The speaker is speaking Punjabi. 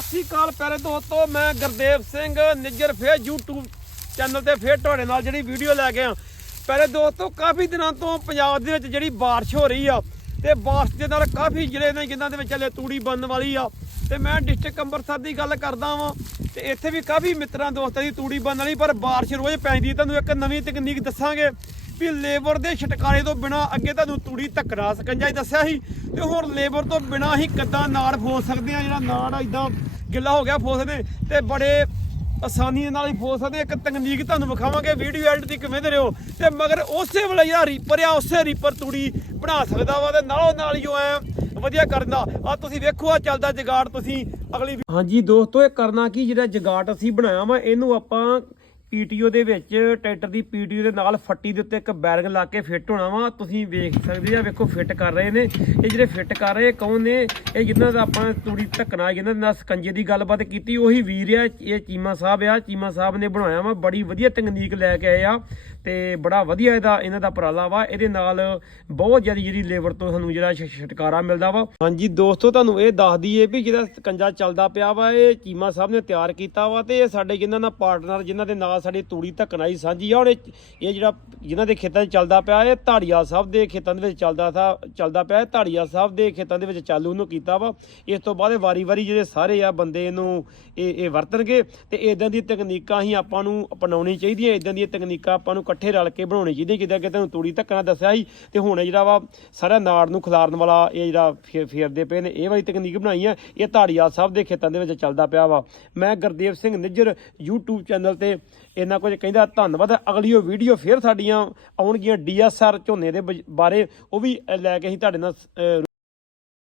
ਸਤਿ ਸ਼੍ਰੀ ਅਕਾਲ ਪਿਆਰੇ ਦੋਸਤੋ, ਮੈਂ ਗੁਰਦੇਵ ਸਿੰਘ ਨਿੱਜਰ ਫੇਰ YouTube ਚੈਨਲ ਤੇ ਫੇਰ ਤੁਹਾਡੇ ਨਾਲ ਜਿਹੜੀ ਵੀਡੀਓ ਲੈ ਕੇ ਆ। ਪਿਆਰੇ ਦੋਸਤੋ, ਕਾਫੀ ਦਿਨਾਂ ਤੋਂ ਪੰਜਾਬ ਦੇ ਵਿੱਚ ਜਿਹੜੀ ਬਾਰਿਸ਼ ਹੋ ਰਹੀ ਆ, ਤੇ ਬਾਰਿਸ਼ ਦੇ ਨਾਲ ਕਾਫੀ ਜ਼ਿਲ੍ਹੇ ਨੇ ਜਿਨ੍ਹਾਂ ਦੇ ਵਿੱਚ ਹਲੇ ਤੂੜੀ ਬਣਨ ਵਾਲੀ ਆ। ਤੇ ਮੈਂ ਡਿਸਟ੍ਰਿਕਟ ਅੰਮ੍ਰਿਤਸਰ ਦੀ ਗੱਲ ਕਰਦਾ ਵਾਂ, ਤੇ ਇੱਥੇ ਵੀ ਕਾਫੀ ਮਿੱਤਰਾਂ ਦੋਸਤਾਂ ਦੀ ਤੂੜੀ ਬੰਨ ਵਾਲੀ, ਪਰ ਬਾਰਿਸ਼ ਰੋਜ਼ ਪੈਂਦੀ ਤੁਹਾਨੂੰ ਇੱਕ ਨਵੀਂ ਤਕਨੀਕ ਦੱਸਾਂਗੇ ਵੀ ਲੇਬਰ ਦੇ ਛਟਕਾਰੇ ਤੋਂ ਬਿਨਾ ਅੱਗੇ ਤੁਹਾਨੂੰ ਤੂੜੀ ਧੱਕਣਾ ਸਕੰਜਾ ਹੀ ਦੱਸਿਆ ਸੀ, ਤੇ ਹੁਣ ਲੇਬਰ ਤੋਂ ਬਿਨਾ ਹੀ ਕਿੱਦਾਂ ਨਾੜ ਫੋਲ ਸਕਦੇ ਆ, ਜਿਹੜਾ ਨਾੜ ਆ ਇਦਾਂ ਗਿੱਲਾ ਹੋ ਗਿਆ ਫੋਸਦੇ ਤੇ ਬੜੇ ਆਸਾਨੀ ਨਾਲ ਹੀ ਫੋਸ ਸਕਦੇ ਇੱਕ ਤਕਨੀਕ ਤੁਹਾਨੂੰ ਵਿਖਾਵਾਂਗੇ ਵੀਡੀਓ ਐਡਿਟ ਦੀ ਕਿਵੇਂ ਦੇ ਰਿਓ ਤੇ ਮਗਰ ਉਸੇ ਵੇਲੇ ਜਿਹੜਾ ਰੀਪਰ ਆ, ਉਸੇ ਰੀਪਰ ਤੂੜੀ ਬਣਾ ਸਕਦਾ ਵਾ ਤੇ ਨਾਲੋਂ ਨਾਲ ਹੀ ਉਹ ਐ ਵਧੀਆ ਕਰਦਾ ਆ ਤੁਸੀਂ ਵੇਖੋ, ਆ ਚੱਲਦਾ ਜਗਾੜ ਤੁਸੀਂ ਅਗਲੀ ਹਾਂਜੀ ਦੋਸਤੋ, ਇਹ ਕਰਨਾ ਕੀ? ਜਿਹੜਾ ਜਗਾੜ ਅਸੀਂ ਬਣਾਇਆ ਵਾ, ਇਹਨੂੰ ਆਪਾਂ ਪੀਟੀਓ ਦੇ ਵਿੱਚ ਟਰੈਕਟਰ ਦੀ ਪੀਟੀਓ ਦੇ ਨਾਲ ਫੱਟੀ ਦੇ ਉੱਤੇ ਇੱਕ ਬੈਰਿੰਗ ਲਾ ਕੇ ਫਿੱਟ ਹੋਣਾ ਵਾ। ਤੁਸੀਂ ਵੇਖ ਸਕਦੇ ਆ, ਵੇਖੋ ਫਿੱਟ ਕਰ ਰਹੇ ਨੇ। ਇਹ ਜਿਹੜੇ ਫਿੱਟ ਕਰ ਰਹੇ ਕੌਣ ਨੇ? ਇਹ ਜਿਨ੍ਹਾਂ ਦਾ ਆਪਾਂ ਤੂੜੀ ਧੱਕਣਾ, ਜਿਨ੍ਹਾਂ ਦੇ ਨਾਲ ਸਕੰਜੇ ਦੀ ਗੱਲਬਾਤ ਕੀਤੀ, ਉਹੀ ਵੀਰ ਆ, ਇਹ ਚੀਮਾ ਸਾਹਿਬ ਆ। ਚੀਮਾ ਸਾਹਿਬ ਨੇ ਬਣਾਇਆ ਵਾ, ਬੜੀ ਵਧੀਆ ਤਕਨੀਕ ਲੈ ਕੇ ਆਏ ਆ ਤੇ ਬੜਾ ਵਧੀਆ ਇਹਦਾ, ਇਹਨਾਂ ਦਾ ਉਪਰਾਲਾ ਵਾ। ਇਹਦੇ ਨਾਲ ਬਹੁਤ ਜ਼ਿਆਦਾ ਜਿਹੜੀ ਲੇਬਰ ਤੋਂ ਸਾਨੂੰ ਜਿਹੜਾ ਛ- ਛੁਟਕਾਰਾ ਮਿਲਦਾ ਵਾ। ਹਾਂਜੀ ਦੋਸਤੋ, ਤੁਹਾਨੂੰ ਇਹ ਦੱਸ ਦਈਏ ਵੀ ਜਿਹੜਾ ਸਕੰਜਾ ਚੱਲਦਾ ਪਿਆ ਵਾ, ਇਹ ਚੀਮਾ ਸਾਹਿਬ ਨੇ ਤਿਆਰ ਕੀਤਾ ਵਾ ਤੇ ਇਹ ਸਾਡੇ ਜਿਨ੍ਹਾਂ ਨਾਲ ਪਾਰਟਨਰ ਜਿਨ੍ਹਾਂ ਦੇ ਨਾਲ ਸਾਡੀ ਤੂੜੀ ਧੱਕਣਾਈ ਸਾਂਝੀ ਆ ਹੁਣ ਇਹ ਇਹ ਜਿਹੜਾ ਜਿਨ੍ਹਾਂ ਦੇ ਖੇਤਾਂ 'ਚ ਚੱਲਦਾ ਪਿਆ, ਇਹ ਧਾੜੀਆ ਸਾਹਿਬ ਦੇ ਖੇਤਾਂ ਦੇ ਵਿੱਚ ਚੱਲਦਾ ਥਾ, ਚੱਲਦਾ ਪਿਆ ਧਾੜੀਆ ਸਾਹਿਬ ਦੇ ਖੇਤਾਂ ਦੇ ਵਿੱਚ ਚਾਲੂ ਨੂੰ ਕੀਤਾ ਵਾ। ਇਸ ਤੋਂ ਬਾਅਦ ਵਾਰੀ-ਵਾਰੀ ਜਿਹੜੇ ਸਾਰੇ ਆ ਬੰਦੇ ਇਹਨੂੰ ਇਹ ਇਹ ਵਰਤਣਗੇ ਤੇ ਇਦਾਂ ਦੀ ਤਕਨੀਕਾਂ ਹੀ ਆਪਾਂ ਨੂੰ ਅਪਣਾਉਣੀ ਚਾਹੀਦੀਆਂ ਇਦਾਂ ਦੀਆਂ ਤਕਨੀਕਾਂ ਆਪਾਂ ਨੂੰ ਇਕੱਠੇ ਰਲ ਕੇ ਬਣਾਉਣੀ ਚਾਹੀਦੀਆਂ, ਜਿੱਦਾਂ ਕਿ ਤੁਹਾਨੂੰ ਤੂੜੀ ਧੱਕਣਾ ਦੱਸਿਆ ਸੀ, ਤੇ ਹੁਣ ਜਿਹੜਾ ਵਾ ਸਾਰਾ ਨਾੜ ਨੂੰ ਖਿਲਾਰਨ ਵਾਲਾ ਇਹ ਜਿਹੜਾ ਫੇ- ਫੇਰਦੇ ਪਏ ਨੇ, ਇਹ ਵਾਲੀ ਤਕਨੀਕ ਬਣਾਈ ਆ, ਇਹ ਧਾੜੀਆ ਸਾਹਿਬ ਦੇ ਖੇਤਾਂ ਦੇ ਵਿੱਚ ਚੱਲਦਾ ਪਿਆ ਵਾ। ਮੈਂ ਗੁਰਦੇਵ ਸਿੰਘ ਨਿੱਜਰ YouTube ਚੈਨਲ ਤੇ ਇੰਨਾ ਕੁਝ ਕਹਿੰਦਾ ਧੰਨਵਾਦ ਅਗਲੀ ਉਹ ਵੀਡੀਓ ਫੇਰ ਸਾਡੀਆਂ ਆਉਣਗੀਆਂ ਡੀਐਸਆਰ ਝੋਨੇ ਦੇ ਬਜ- ਬਾਰੇ। ਉਹ ਵੀ ਲੈ ਕੇ ਅਸੀਂ ਤੁਹਾਡੇ ਨਾਲ ਅਹ,